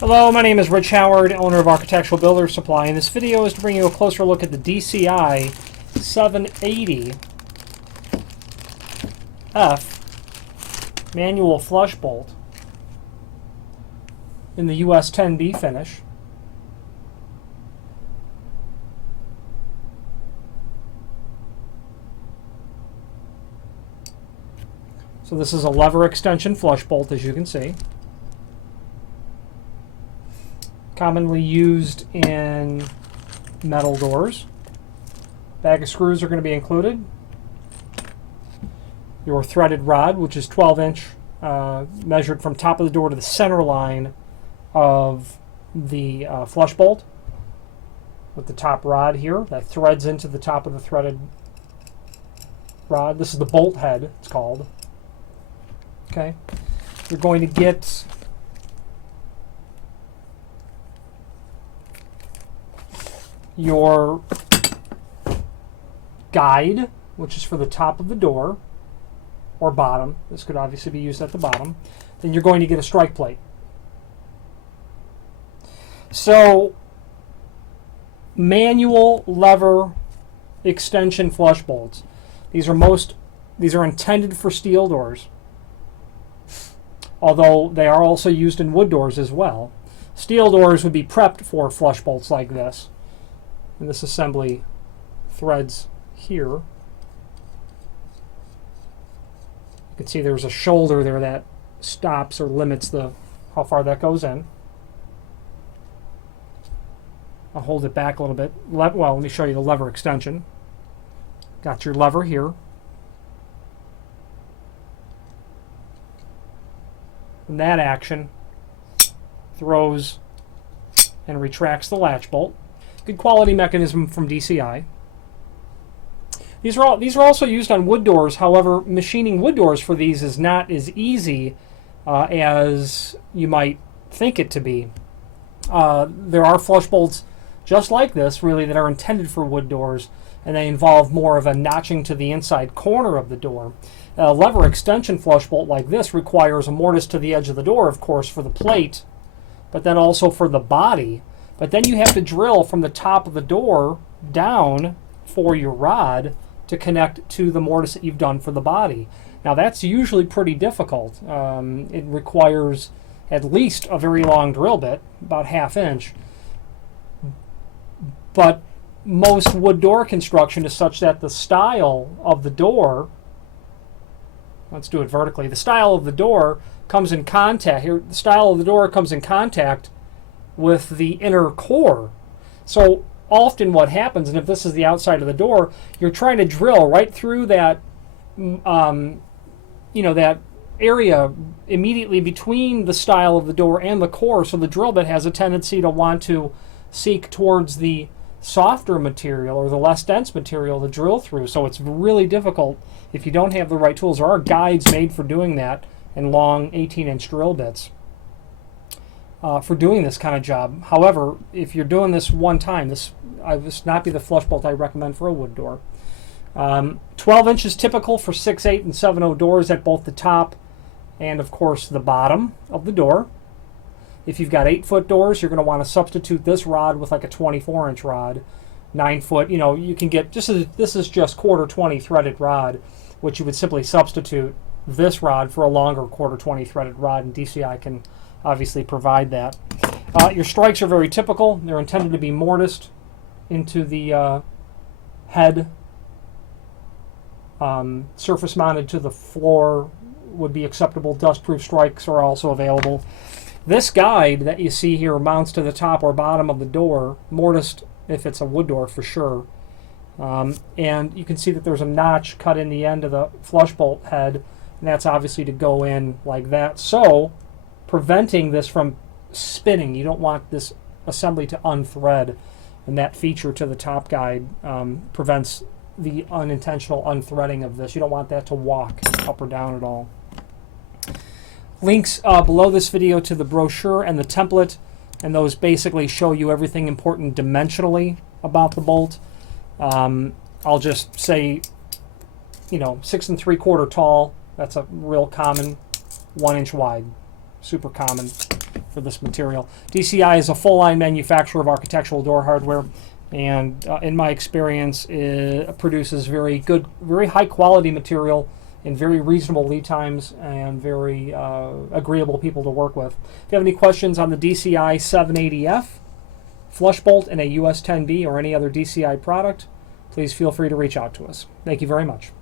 Hello, my name is Rich Howard, owner of Architectural Builder Supply, and this video is to bring you a closer look at the DCI 780F manual flush bolt in the US 10B finish. So this is a lever extension flush bolt, as you can see. Commonly used in metal doors. Bag of screws are going to be included. Your threaded rod, which is 12-inch, measured from top of the door to the center line of the flush bolt, with the top rod here that threads into the top of the threaded rod. This is the bolt head, it's called. Okay, you're going to get your guide, which is for the top of the door or bottom. This could obviously be used at the bottom. Then you're going to get a strike plate. So, manual lever extension flush bolts. These are intended for steel doors, although they are also used in wood doors as well. Steel doors would be prepped for flush bolts like this. And this assembly threads here. You can see there's a shoulder there that stops or limits how far that goes in. I'll hold it back a little bit. Well, let me show you the lever extension. Got your lever here. And that action throws and retracts the latch bolt. Good quality mechanism from DCI. These are also used on wood doors. However, machining wood doors for these is not as easy as you might think it to be. There are flush bolts just like this, really, that are intended for wood doors, and they involve more of a notching to the inside corner of the door. A lever extension flush bolt like this requires a mortise to the edge of the door, of course, for the plate, but then also for the body. But then you have to drill from the top of the door down for your rod to connect to the mortise that you've done for the body. Now that's usually pretty difficult. It requires at least a very long drill bit, about 1/2 inch. But most wood door construction is such that the style of the door, let's do it vertically, the style of the door comes in contact, here, the style of the door comes in contact with the inner core. So often what happens, and if this is the outside of the door, you're trying to drill right through that, that area immediately between the style of the door and the core. So the drill bit has a tendency to want to seek towards the softer material or the less dense material to drill through. So it's really difficult if you don't have the right tools. There are guides made for doing that and long 18-inch drill bits for doing this kind of job. However, if you're doing this one time, this would not be the flush bolt I recommend for a wood door. 12 inches typical for 6.8 and 7.0 doors at both the top and, of course, the bottom of the door. If you've got 8-foot doors, you're going to want to substitute this rod with like a 24-inch rod. 9-foot, you can get, this is just 1/4 20 threaded rod, which you would simply substitute this rod for a longer 1/4 20 threaded rod, and DCI can obviously provide that. Your strikes are very typical. They're intended to be mortised into the head. Surface mounted to the floor would be acceptable. Dust-proof strikes are also available. This guide that you see here mounts to the top or bottom of the door, mortised if it's a wood door for sure. And you can see that there's a notch cut in the end of the flush bolt head, and that's obviously to go in like that. So, preventing this from spinning, you don't want this assembly to unthread, and that feature to the top guide prevents the unintentional unthreading of this. You don't want that to walk up or down at all. Links below this video to the brochure and the template, and those basically show you everything important dimensionally about the bolt. I'll just say, 6 3/4 tall. That's a real common. 1 inch wide, super common. for this material. DCI is a full-line manufacturer of architectural door hardware, and in my experience, it produces very good, very high-quality material in very reasonable lead times and very agreeable people to work with. If you have any questions on the DCI 780F, flush bolt in a US 10B or any other DCI product, please feel free to reach out to us. Thank you very much.